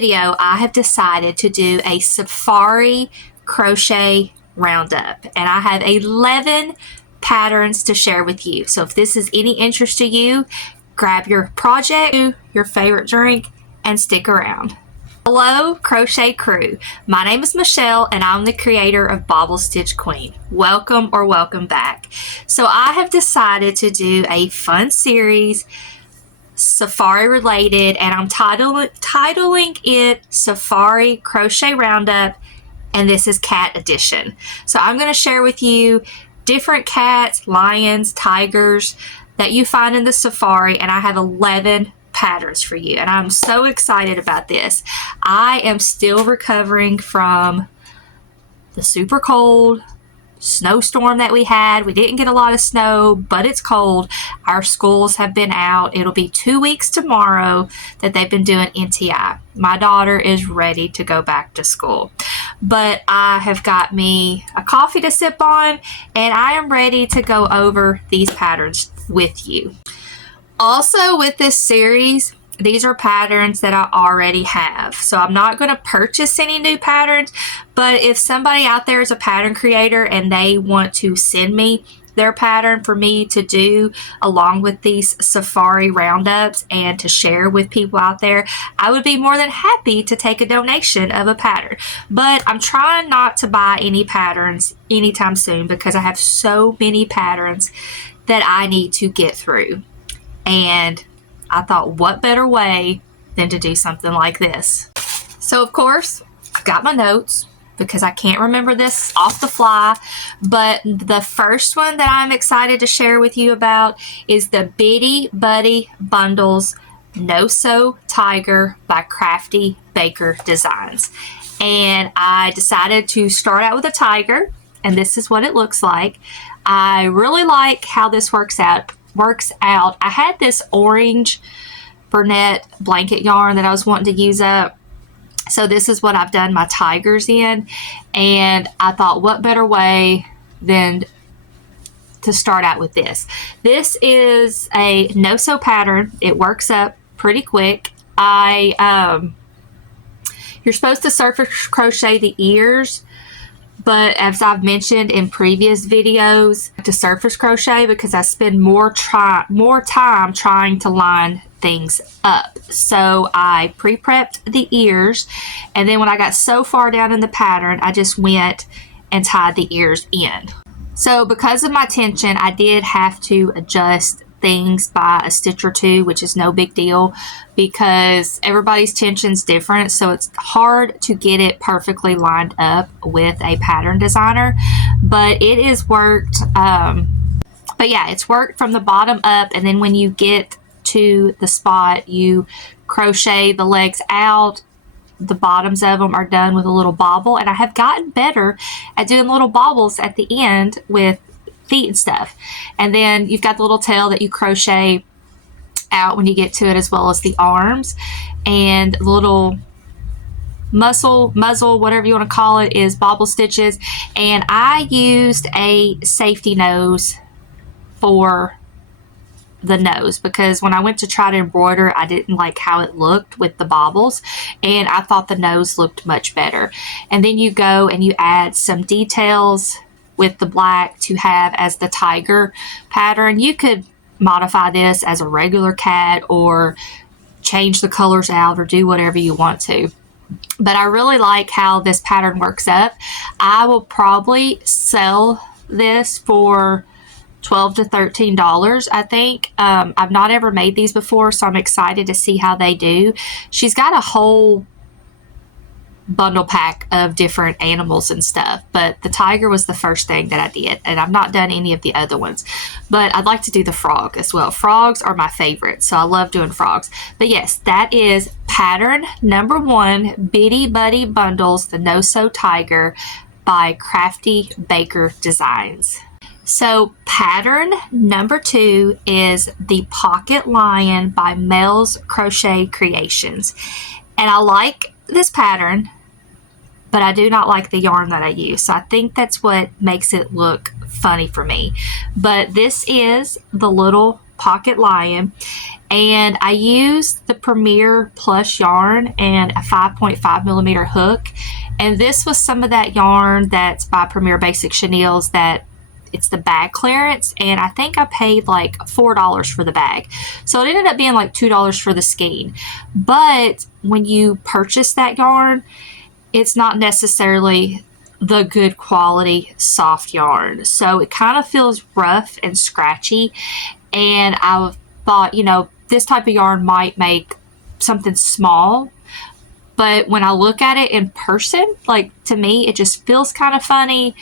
video, I have decided to do a Safari Crochet Roundup, and I have 11 patterns to share with you. So if this is any interest to you, grab your project, your favorite drink, and stick around. Hello, crochet crew. My name is Michelle, and I'm the creator of Bobble Stitch Queen. Welcome or welcome back. So I have decided to do a fun series, Safari related, and I'm titling it Safari Crochet Roundup, and this is cat edition. So I'm going to share with you different cats, lions, tigers that you find in the safari, and I have 11 patterns for you, and I'm so excited about this. I am still recovering from the super cold snowstorm that we had. We didn't get a lot of snow, but it's cold. Our schools have been out. It'll be 2 weeks tomorrow that they've been doing NTI. My daughter is ready to go back to school, but I have got me a coffee to sip on, and I am ready to go over these patterns with you. Also, with this series, these are patterns that I already have. So I'm not going to purchase any new patterns, but if somebody out there is a pattern creator and they want to send me their pattern for me to do along with these Safari Roundups and to share with people out there, I would be more than happy to take a donation of a pattern. But I'm trying not to buy any patterns anytime soon because I have so many patterns that I need to get through. And I thought, what better way than to do something like this? So of course, I've got my notes because I can't remember this off the fly, but the first one that I'm excited to share with you about is the Bitty Buddy Bundles No Sew Tiger by Crafty Baker Designs. And I decided to start out with a tiger, and this is what it looks like. I really like how this works out. I had this orange Burnett blanket yarn that I was wanting to use up. So this is what I've done my tigers in. And I thought, what better way than to start out with this. This is a no-sew pattern. It works up pretty quick. You're supposed to surface crochet the ears, but as I've mentioned in previous videos, to surface crochet because I spend more time trying to line things up. So I pre-prepped the ears, and then when I got so far down in the pattern, I just went and tied the ears in. So because of my tension, I did have to adjust things by a stitch or two, which is no big deal because everybody's tension's different, so it's hard to get it perfectly lined up with a pattern designer, but it is worked. But yeah, it's worked from the bottom up, and then when you get to the spot, you crochet the legs out. The bottoms of them are done with a little bobble, and I have gotten better at doing little bobbles at the end with feet and stuff. And then you've got the little tail that you crochet out when you get to it, as well as the arms, and the little muzzle, whatever you want to call it, is bobble stitches. And I used a safety nose for the nose because when I went to try to embroider, I didn't like how it looked with the bobbles, and I thought the nose looked much better. And then you go and you add some details with the black to have as the tiger pattern. You could modify this as a regular cat or change the colors out or do whatever you want to. But I really like how this pattern works up. I will probably sell this for $12 to $13, I think. I've not ever made these before, so I'm excited to see how they do. She's got a whole bundle pack of different animals and stuff, but the tiger was the first thing that I did, and I've not done any of the other ones, but I'd like to do the frog as well. Frogs are my favorite, so I love doing frogs. But yes, that is pattern number 1, Bitty Buddy Bundles, the No Sew Tiger by Crafty Baker Designs. So pattern number 2 is the Pocket Lion by Mel's Crochet Creations, and I like this pattern, but I do not like the yarn that I use. So I think that's what makes it look funny for me. But this is the little Pocket Lion. And I used the Premier Plus yarn and a 5.5 millimeter hook. And this was some of that yarn that's by Premier Basic Chenille's that it's the bag clearance. And I think I paid like $4 for the bag. So it ended up being like $2 for the skein. But when you purchase that yarn, it's not necessarily the good quality soft yarn. So it kind of feels rough and scratchy. And I thought, you know, this type of yarn might make something small, but when I look at it in person, like to me, it just feels kind of funny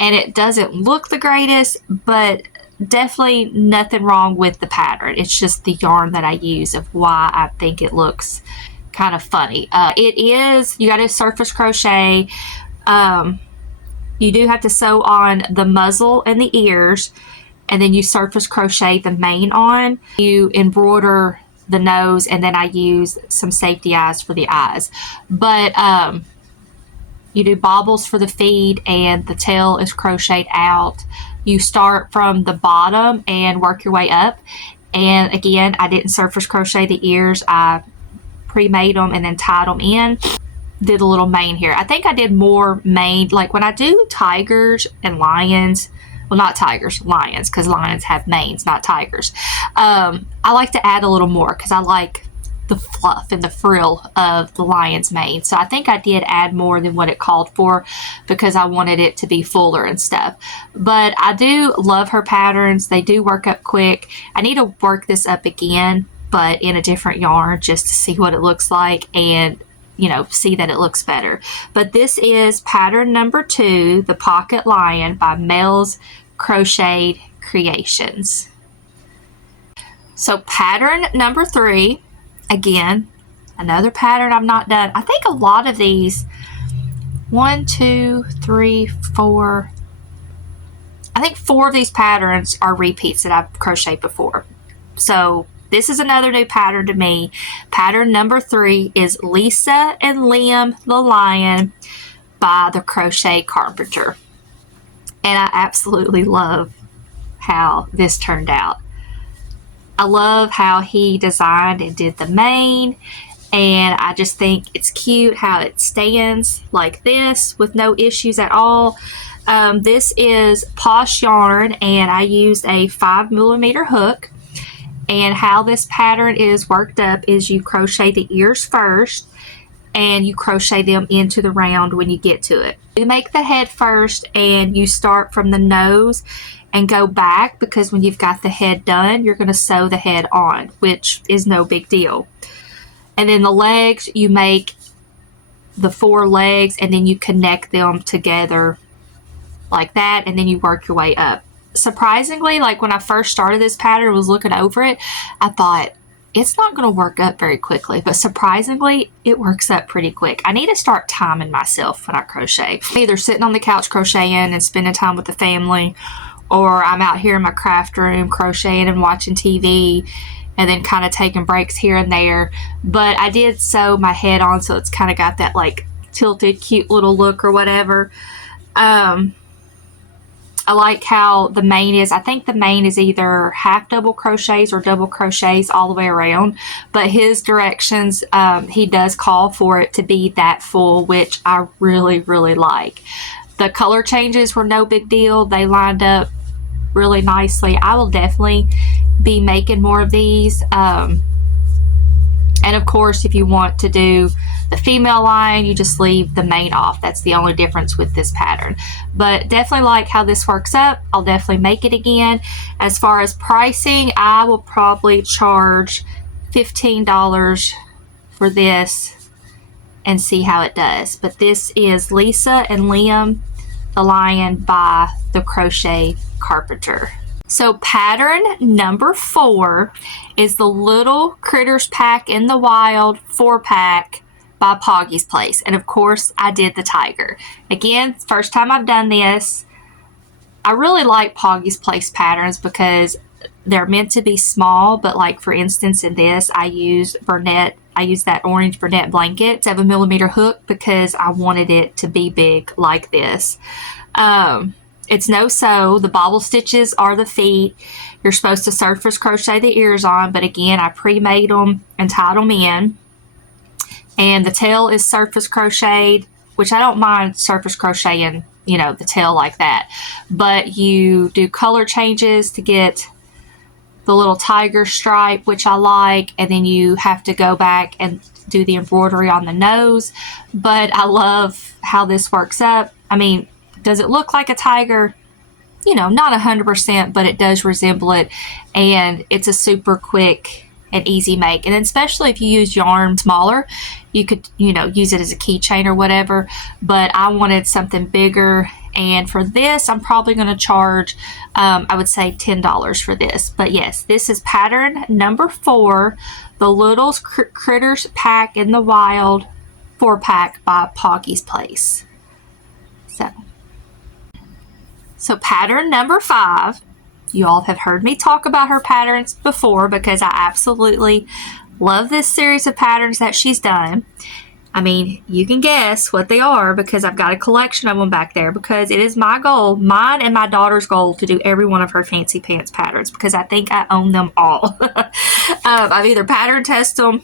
and it doesn't look the greatest, but definitely nothing wrong with the pattern. It's just the yarn that I use of why I think it looks kind of funny. It is, you got to surface crochet. You do have to sew on the muzzle and the ears, and then you surface crochet the mane on. You embroider the nose, and then I use some safety eyes for the eyes. But you do bobbles for the feet, and the tail is crocheted out. You start from the bottom and work your way up. And again, I didn't surface crochet the ears. I pre-made them and then tied them in. Did a little mane here. I think I did more mane, like when I do tigers and lions. Well, not tigers, lions, because lions have manes, not tigers. I like to add a little more because I like the fluff and the frill of the lion's mane. So I think I did add more than what it called for because I wanted it to be fuller and stuff. But I do love her patterns. They do work up quick. I need to work this up again, but in a different yarn just to see what it looks like and, you know, see that it looks better. But this is pattern number 2, the Pocket Lion by Mel's Crocheted Creations. So pattern number 3, again, another pattern I've not done. I think a lot of these, 1, 2, 3, 4, I think 4 of these patterns are repeats that I've crocheted before. So this is another new pattern to me. Pattern number 3 is Lisa and Liam the Lion by the Crochet Carpenter. And I absolutely love how this turned out. I love how he designed and did the mane. And I just think it's cute how it stands like this with no issues at all. This is Posh yarn and I used a 5 millimeter hook. And how this pattern is worked up is you crochet the ears first and you crochet them into the round when you get to it. You make the head first and you start from the nose and go back because when you've got the head done, you're going to sew the head on, which is no big deal. And then the legs, you make the 4 legs and then you connect them together like that and then you work your way up. Surprisingly, like when I first started this pattern, was looking over it, I thought it's not going to work up very quickly, but surprisingly it works up pretty quick. I need to start timing myself when I crochet. I'm either sitting on the couch crocheting and spending time with the family, or I'm out here in my craft room crocheting and watching TV and then kind of taking breaks here and there. But I did sew my head on so it's kind of got that like tilted cute little look or whatever. I like how the mane is. I think the mane is either half double crochets or double crochets all the way around. But his directions, he does call for it to be that full, which I really, really like. The color changes were no big deal. They lined up really nicely. I will definitely be making more of these. And of course, if you want to do the female line, you just leave the mane off. That's the only difference with this pattern. But definitely like how this works up. I'll definitely make it again. As far as pricing, I will probably charge $15 for this and see how it does. But this is Lisa and Liam the Lion by the Crochet Carpenter. So pattern number 4 is the Little Critters Pack in the Wild 4-pack by Poggy's Place. And of course, I did the tiger. Again, first time I've done this. I really like Poggy's Place patterns because they're meant to be small, but like for instance in this, I used that orange Burnett blanket, 7 millimeter hook because I wanted it to be big like this. It's no sew. The bobble stitches are the feet. You're supposed to surface crochet the ears on, but again, I pre-made them and tied them in. And the tail is surface crocheted, which I don't mind surface crocheting, you know, the tail like that. But you do color changes to get the little tiger stripe, which I like, and then you have to go back and do the embroidery on the nose. But I love how this works up. I mean, does it look like a tiger? You know, not 100%, but it does resemble it, and it's a super quick and easy make. And then especially if you use yarn smaller, you could, you know, use it as a keychain or whatever, but I wanted something bigger, and for this I'm probably going to charge I would say $10 for this. But yes, this is pattern number 4, the Little Critters Pack in the Wild 4-pack by Poggy's Place. So pattern number 5, you all have heard me talk about her patterns before because I absolutely love this series of patterns that she's done. I mean, you can guess what they are because I've got a collection of them back there, because it is my goal, mine and my daughter's goal, to do every one of her fancy pants patterns because I think I own them all. I've either pattern tested them,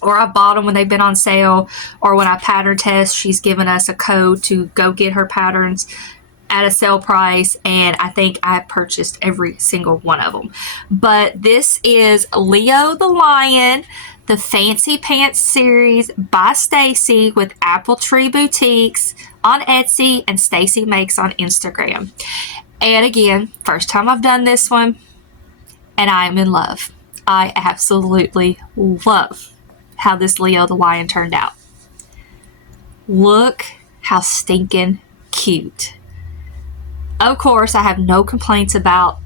or I've bought them when they've been on sale, or when I pattern test, she's given us a code to go get her patterns at a sale price, and I think I purchased every single one of them. But this is Leo the Lion, the Fancy Pants series by Stacy, with Apple Tree Boutiques on Etsy and Stacy Makes on Instagram. And again, first time I've done this one, and I am in love. I absolutely love how this Leo the Lion turned out. Look how stinking cute. Of course, I have no complaints about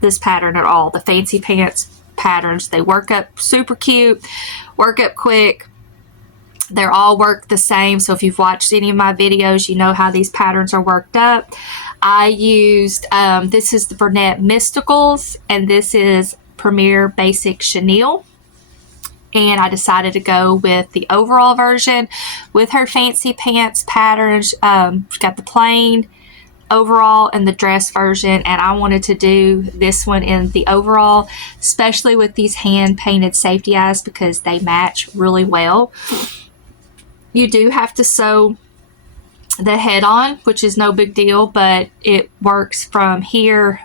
this pattern at all. The Fancy Pants patterns, they work up super cute, work up quick. They're all worked the same. So if you've watched any of my videos, you know how these patterns are worked up. I used, this is the Bernette Mysticals, and this is Premier Basic Chenille. And I decided to go with the overall version with her Fancy Pants patterns. She's got the plain overall and the dress version, and I wanted to do this one in the overall, especially with these hand painted safety eyes because they match really well. You do have to sew the head on, which is no big deal, but it works from here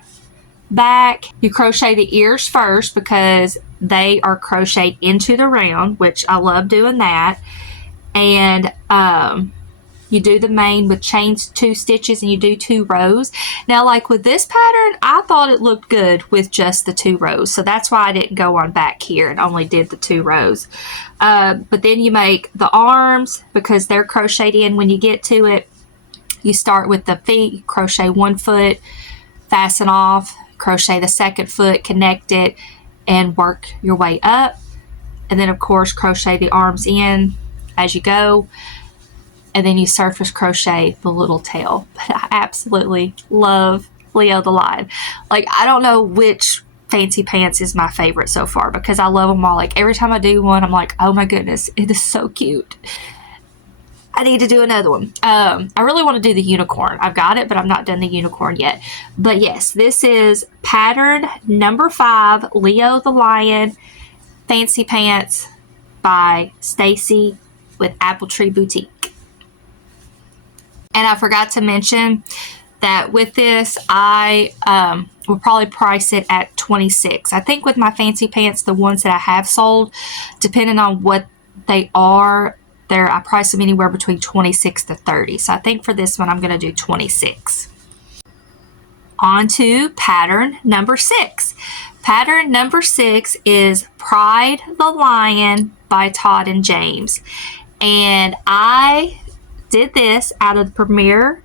back. You crochet the ears first because they are crocheted into the round, which I love doing that. And you do the mane with chains 2 stitches, and you do 2 rows. Now, like with this pattern, I thought it looked good with just the 2 rows. So that's why I didn't go on back here and only did the 2 rows. But then you make the arms because they're crocheted in when you get to it. You start with the feet, you crochet 1 foot, fasten off, crochet the 2nd foot, connect it, and work your way up. And then, of course, crochet the arms in as you go. And then you surface crochet the little tail. But I absolutely love Leo the Lion. Like, I don't know which Fancy Pants is my favorite so far because I love them all. Like, every time I do one, I'm like, oh my goodness, it is so cute. I need to do another one. I really want to do the unicorn. I've got it, but I've not done the unicorn yet. But yes, this is pattern number 5, Leo the Lion, Fancy Pants by Stacy with Apple Tree Boutique. And I forgot to mention that with this, I will probably price it at $26. I think with my Fancy Pants, the ones that I have sold, depending on what they are, I price them anywhere between $26 to $30. So I think for this one, I'm going to do $26. On to pattern number 6. Pattern number 6 is Pride the Lion by Todd and James. And I did this out of the Premier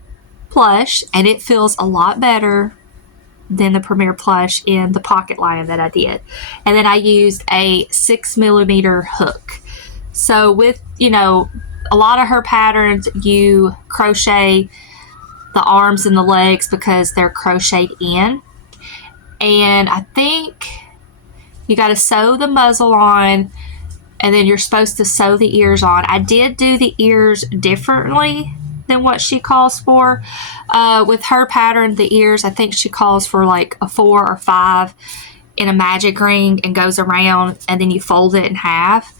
plush, and it feels a lot better than the Premier plush in the pocket lion that I did. And then I used a 6mm hook. So with, you know, a lot of her patterns, you crochet the arms and the legs because they're crocheted in. And I think you got to sew the muzzle on, and then you're supposed to sew the ears on. I did do the ears differently than what she calls for. With her pattern, the ears, I think she calls for like a 4 or 5 in a magic ring and goes around, and then you fold it in half,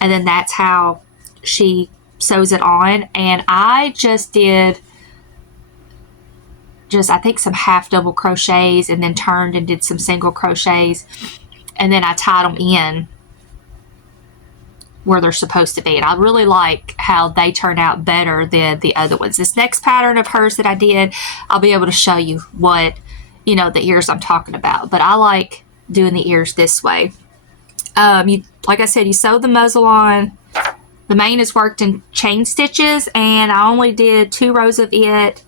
and then that's how she sews it on. And I just did I think some half double crochets, and then turned and did some single crochets, and then I tied them in where they're supposed to be. And I really like how they turn out better than the other ones. This next pattern of hers that I did, I'll be able to show you what, you know, the ears I'm talking about. But I like doing the ears this way. Like I said, you sew the muzzle on. The mane is worked in chain stitches, and I only did 2 rows of it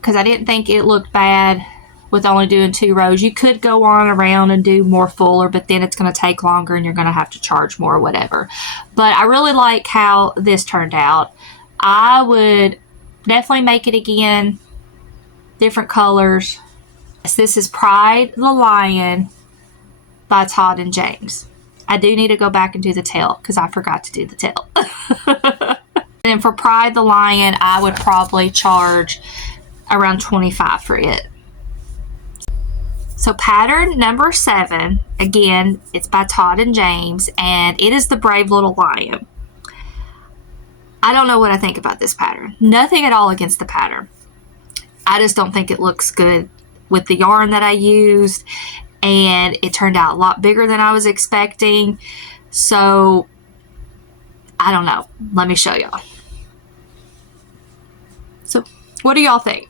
because I didn't think it looked bad with only doing 2 rows. You could go on around and do more fuller, but then it's going to take longer and you're going to have to charge more or whatever. But I really like how this turned out. I would definitely make it again, different colors. This is Pride the Lion by Todd and James. I do need to go back and do the tail because I forgot to do the tail. Then for Pride the Lion, I would probably charge around $25 for it. So pattern number 7, again, it's by Todd and James, and it is the Brave Little Lion. I don't know what I think about this pattern. Nothing at all against the pattern. I just don't think it looks good with the yarn that I used, and it turned out a lot bigger than I was expecting. So I don't know. Let me show y'all. So what do y'all think?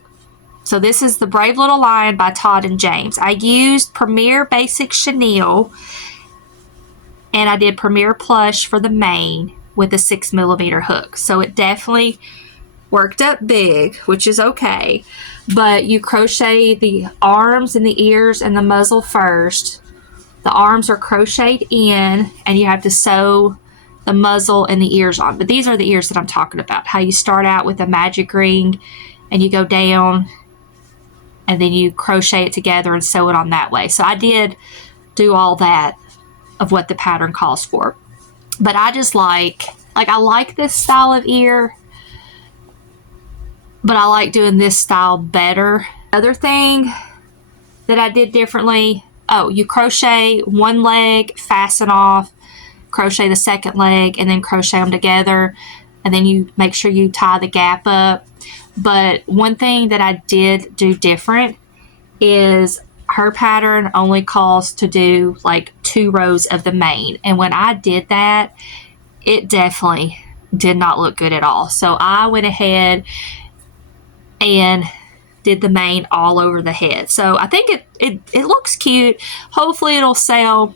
So this is the Brave Little Lion by Todd and James. I used Premier Basic Chenille, and I did Premier Plush for the mane with a 6mm hook. So it definitely worked up big, which is okay. But you crochet the arms and the ears and the muzzle first. The arms are crocheted in, and you have to sew the muzzle and the ears on. But these are the ears that I'm talking about. How you start out with a magic ring, and you go down, and then you crochet it together and sew it on that way. So I did do all that of what the pattern calls for. But I just like I like this style of ear, but I like doing this style better. Other thing that I did differently, you crochet one leg, fasten off, crochet the second leg, and then crochet them together, and then you make sure you tie the gap up. But one thing that I did do different is her pattern only calls to do like 2 rows of the mane. And when I did that, it definitely did not look good at all. So I went ahead and did the mane all over the head. So I think it looks cute. Hopefully it'll sell.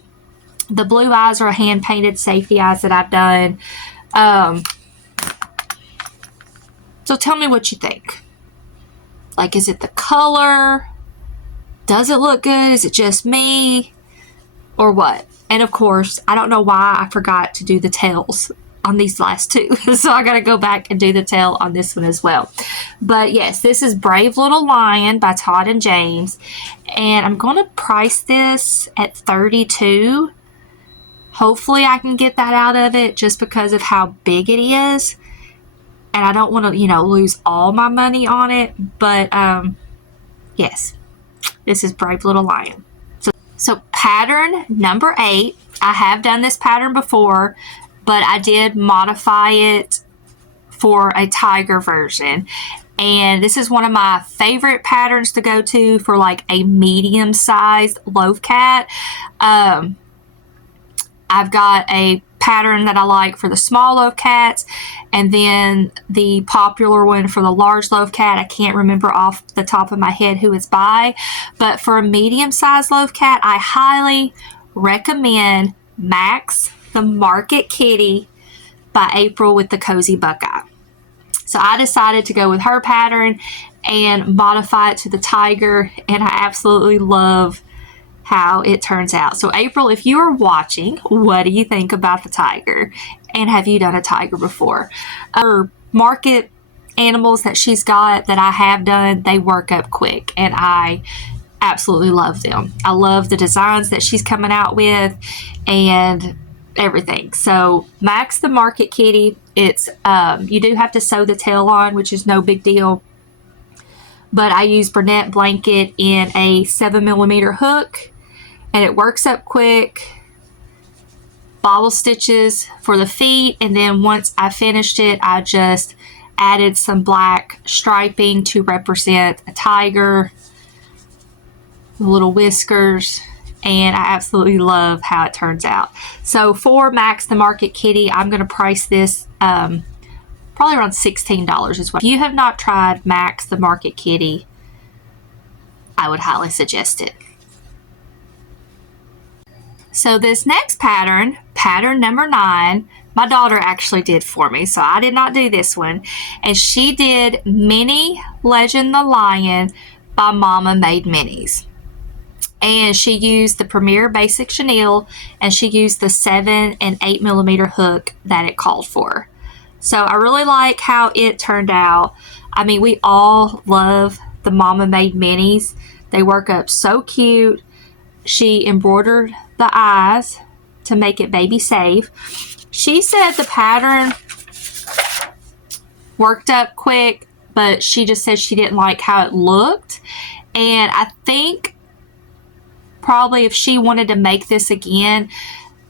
The blue eyes are hand-painted safety eyes that I've done. So tell me what you think. Like, is it the color? Does it look good? Is it just me? Or what? And of course, I don't know why I forgot to do the tails on these last 2. So I got to go back and do the tail on this one as well. But yes, this is Brave Little Lion by Todd and James. And I'm going to price this at $32. Hopefully I can get that out of it just because of how big it is. And I don't want to, lose all my money on it. But, yes, this is Brave Little Lion. So pattern number 8, I have done this pattern before, but I did modify it for a tiger version. And this is one of my favorite patterns to go to for like a medium-sized loaf cat. I've got a pattern that I like for the small loaf cats, and then the popular one for the large loaf cat. I can't remember off the top of my head who it's by, but for a medium-sized loaf cat, I highly recommend Max the Market Kitty by April with the Cozy Buckeye. So I decided to go with her pattern and modify it to the tiger, and I absolutely love how it turns out. So April, if you are watching, what do you think about the tiger? And have you done a tiger before? Her market animals that she's got that I have done, they work up quick, and I absolutely love them. I love the designs that she's coming out with, and everything. So Max the Market Kitty, it's you do have to sew the tail on, which is no big deal. But I use Bernette blanket in a 7mm hook, and it works up quick. Bobble stitches for the feet, and then once I finished it, I just added some black striping to represent a tiger, little whiskers, and I absolutely love how it turns out. So for Max the Market Kitty, I'm going to price this probably around $16 as well. If you have not tried Max the Market Kitty, I would highly suggest it. So this next pattern, pattern number 9, my daughter actually did for me, so I did not do this one. And she did Mini Legend the Lion by Mama Made Minis. And she used the Premier Basic Chenille, and she used the 7 and 8mm hook that it called for. So I really like how it turned out. I mean, we all love the Mama Made Minis. They work up so cute. She embroidered the eyes to make it baby safe. She said the pattern worked up quick, but she just said she didn't like how it looked. And I think probably if she wanted to make this again,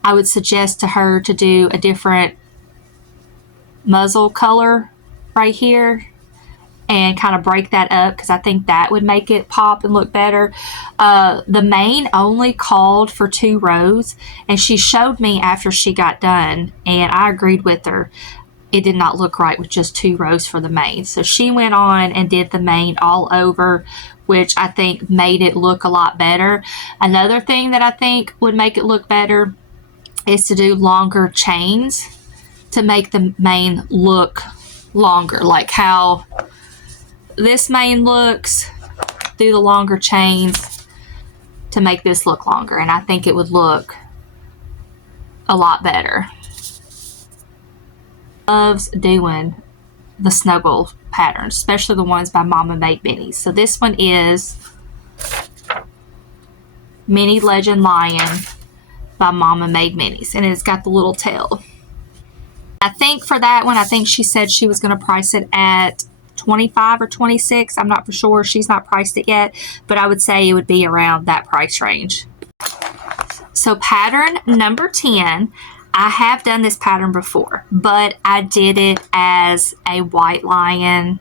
I would suggest to her to do a different muzzle color right here and kind of break that up, because I think that would make it pop and look better. The mane only called for 2 rows, and she showed me after she got done, and I agreed with her. It did not look right with just 2 rows for the mane. So she went on and did the mane all over, which I think made it look a lot better. Another thing that I think would make it look better is to do longer chains to make the mane look longer, like how this mane looks. Do the longer chains to make this look longer, and I think it would look a lot better. Loves doing the snuggle patterns, especially the ones by Mama Made Minis. So this one is Mini Legend Lion by Mama Made Minis, and it's got the little tail. I think for that one, I think she said she was going to price it at $25 or $26. I'm not for sure. She's not priced it yet, but I would say it would be around that price range. So pattern number 10, I have done this pattern before, but I did it as a white lion,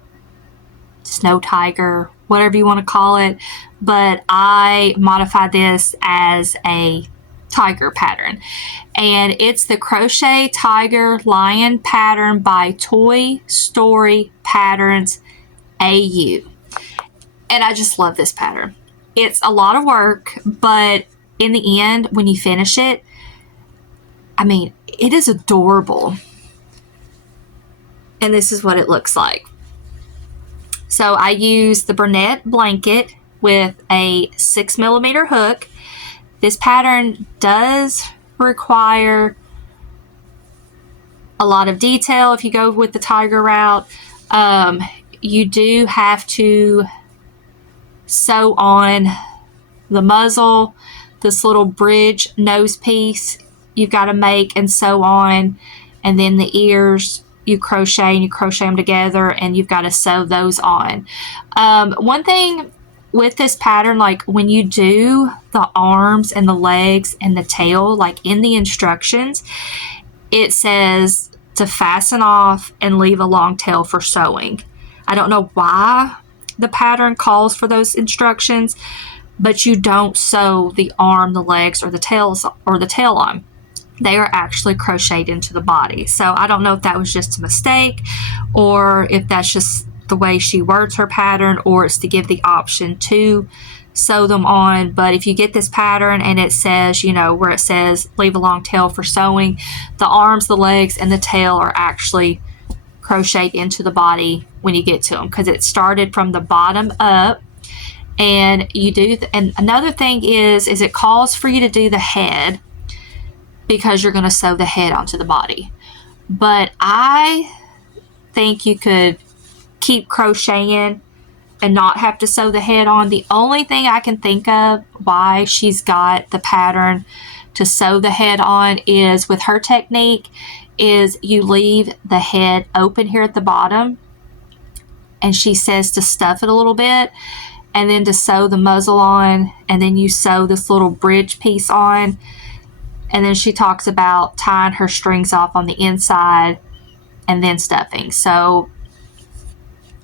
snow tiger, whatever you want to call it, but I modified this as a tiger pattern, and it's the Crochet Tiger Lion pattern by Toy Story Patterns AU, and I just love this pattern. It's a lot of work, but in the end, when you finish it, I mean, it is adorable, and this is what it looks like. So I use the Bernette blanket with a 6mm hook. This pattern does require a lot of detail if you go with the tiger route. You do have to sew on the muzzle, this little bridge nose piece you've got to make and sew on, and then the ears you crochet and you crochet them together, and you've got to sew those on. One thing with this pattern, like when you do the arms and the legs and the tail, like in the instructions, it says to fasten off and leave a long tail for sewing. I don't know why the pattern calls for those instructions, but you don't sew the arm, the legs, or the tails or the tail on. They are actually crocheted into the body. So I don't know if that was just a mistake, or if that's just the way she words her pattern, or it's to give the option to sew them on. But if you get this pattern and it says, you know, where it says leave a long tail for sewing, the arms, the legs, and the tail are actually crocheted into the body when you get to them, because it started from the bottom up. And you do, and another thing is it calls for you to do the head, because you're going to sew the head onto the body. But I think you could keep crocheting and not have to sew the head on. The only thing I can think of why she's got the pattern to sew the head on is, with her technique, is you leave the head open here at the bottom, and she says to stuff it a little bit, and then to sew the muzzle on, and then you sew this little bridge piece on, and then she talks about tying her strings off on the inside and then stuffing. So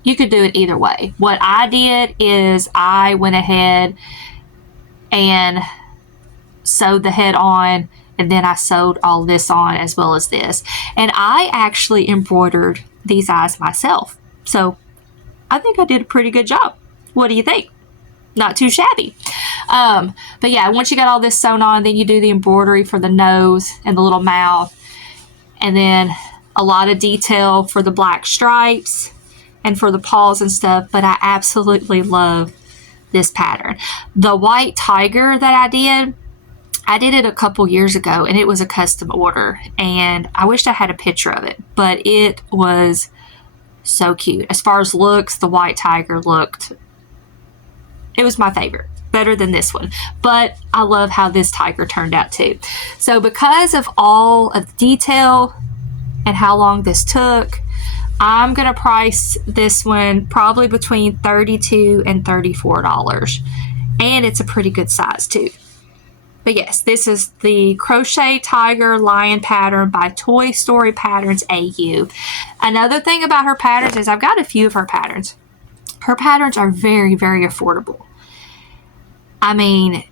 you could do it either way. What I did is I went ahead and sewed the head on, and then I sewed all this on as well as this. And I actually embroidered these eyes myself. So I think I did a pretty good job. What do you think? Not too shabby. But yeah, once you got all this sewn on, then you do the embroidery for the nose and the little mouth, and then a lot of detail for the black stripes and for the paws and stuff. But I absolutely love this pattern. The white tiger that I did it a couple years ago, and it was a custom order, and I wished I had a picture of it, but it was so cute. As far as looks, the white tiger it was my favorite, better than this one, but I love how this tiger turned out too. So because of all of the detail and how long this took, I'm gonna price this one probably between $32 and $34, and it's a pretty good size too. But yes, this is the Crochet Tiger Lion pattern by Toy Story Patterns AU. Another thing about her patterns is I've got a few of her patterns. Her patterns are very, very affordable. I mean,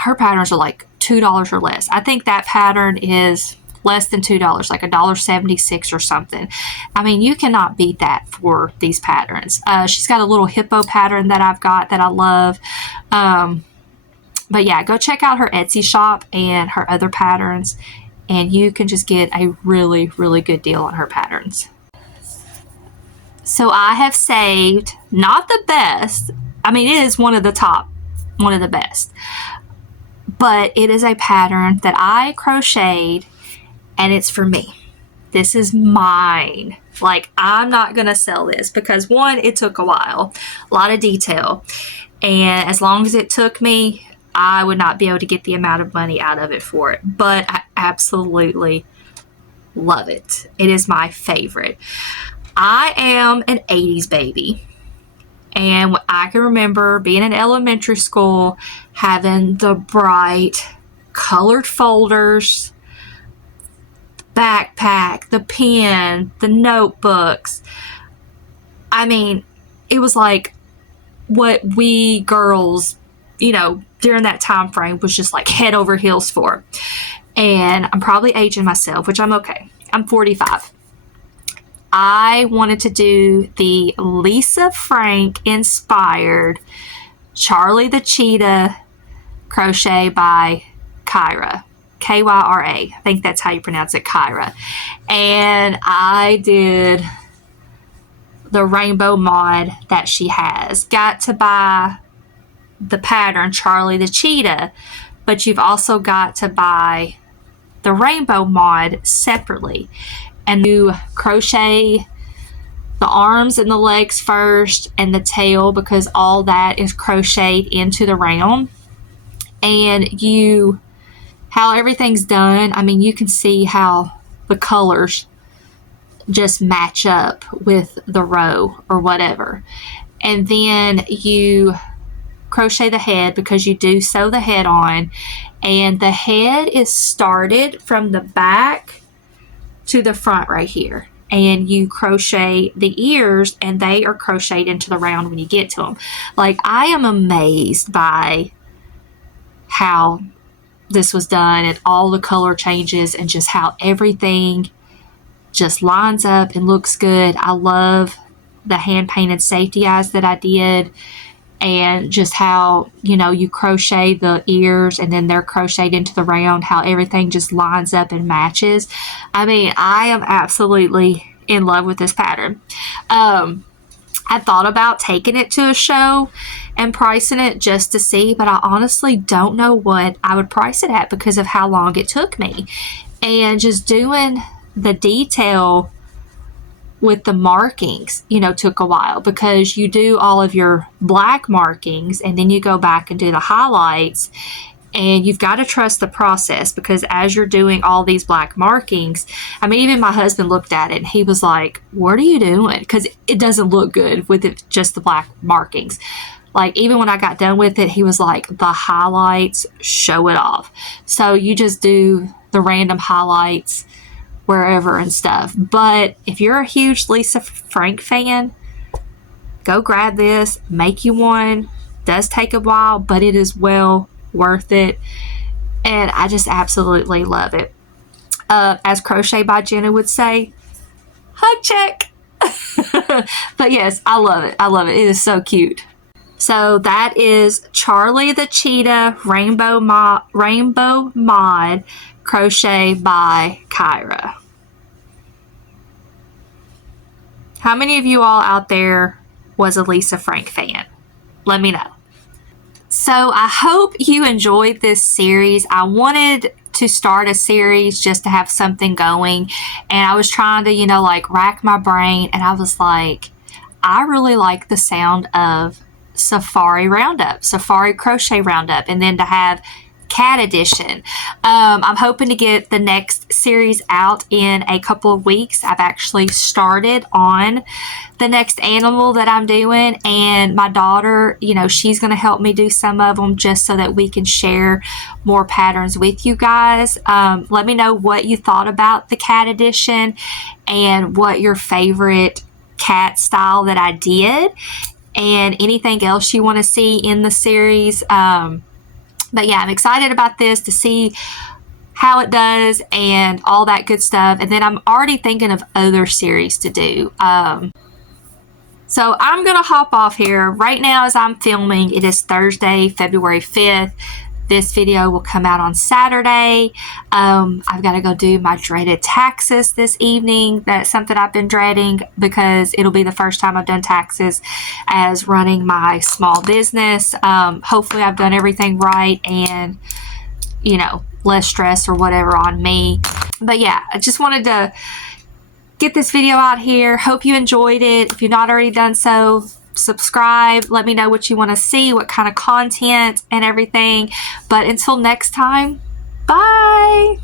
her patterns are like $2 or less. I think that pattern is less than $2, like $1.76 or something. I mean, you cannot beat that for these patterns. She's got a little hippo pattern that I've got that I love. But yeah, go check out her Etsy shop and her other patterns, and you can just get a really, really good deal on her patterns. So I have saved, not the best, I mean, it is one of the best, but it is a pattern that I crocheted, and it's for me. This is mine. Like, I'm not gonna sell this because, one, it took a while, a lot of detail, and as long as it took me, I would not be able to get the amount of money out of it for it, but I absolutely love it. It is my favorite. I am an 80s baby, and I can remember being in elementary school, having the bright colored folders, backpack, the pen, the notebooks. I mean, it was like what we girls, during that time frame was just like head over heels for. And I'm probably aging myself, which I'm okay. I'm 45. I wanted to do the Lisa Frank inspired Charlie the Cheetah crochet by Kyra. Kyra. I think that's how you pronounce it, Kyra. And I did the rainbow mod that she has. Got to buy the pattern Charlie the Cheetah, but you've also got to buy the rainbow mod separately, and you crochet the arms and the legs first and the tail, because all that is crocheted into the round. And how everything's done, I mean, you can see how the colors just match up with the row or whatever. And then you crochet the head, because you do sew the head on, and the head is started from the back to the front right here, and you crochet the ears, and they are crocheted into the round when you get to them. Like, I am amazed by how this was done, and all the color changes, and just how everything just lines up and looks good. I love the hand painted safety eyes that I did, and just how, you crochet the ears and then they're crocheted into the round, how everything just lines up and matches. I mean, I am absolutely in love with this pattern. I thought about taking it to a show and pricing it just to see, but I honestly don't know what I would price it at because of how long it took me. And just doing the detail with the markings, took a while, because you do all of your black markings and then you go back and do the highlights, And you've got to trust the process, because as you're doing all these black markings, I mean, even my husband looked at it and he was like, what are you doing? Because it doesn't look good with it, just the black markings. Like, even when I got done with it, he was like, the highlights, show it off. So you just do the random highlights wherever and stuff. But if you're a huge Lisa Frank fan, go grab this, make you one. Does take a while, but it is well worth it. And I just absolutely love it. As Crochet by Jenna would say, hug check. But yes, I love it. I love it. It is so cute. So that is Charlie the Cheetah Rainbow Mod Crochet by Kyra. How many of you all out there was a Lisa Frank fan? Let me know. So I hope you enjoyed this series. I wanted to start a series just to have something going, and I was trying to, like rack my brain, and I was like, I really like the sound of Safari Roundup, Safari Crochet Roundup, and then to have Cat Edition. I'm hoping to get the next series out in a couple of weeks. I've actually started on the next animal that I'm doing, and my daughter, she's going to help me do some of them just so that we can share more patterns with you guys. Let me know what you thought about the Cat Edition and what your favorite cat style that I did, and anything else you want to see in the series. But yeah, I'm excited about this to see how it does and all that good stuff. And then I'm already thinking of other series to do. So I'm going to hop off here. Right now as I'm filming, it is Thursday, February 5th. This video will come out on Saturday. I've got to go do my dreaded taxes this evening. That's something I've been dreading because it'll be the first time I've done taxes as running my small business. Hopefully I've done everything right and, less stress or whatever on me. But yeah, I just wanted to get this video out here. Hope you enjoyed it. If you've not already done so, subscribe. Let me know what you want to see, what kind of content and everything. But until next time, bye.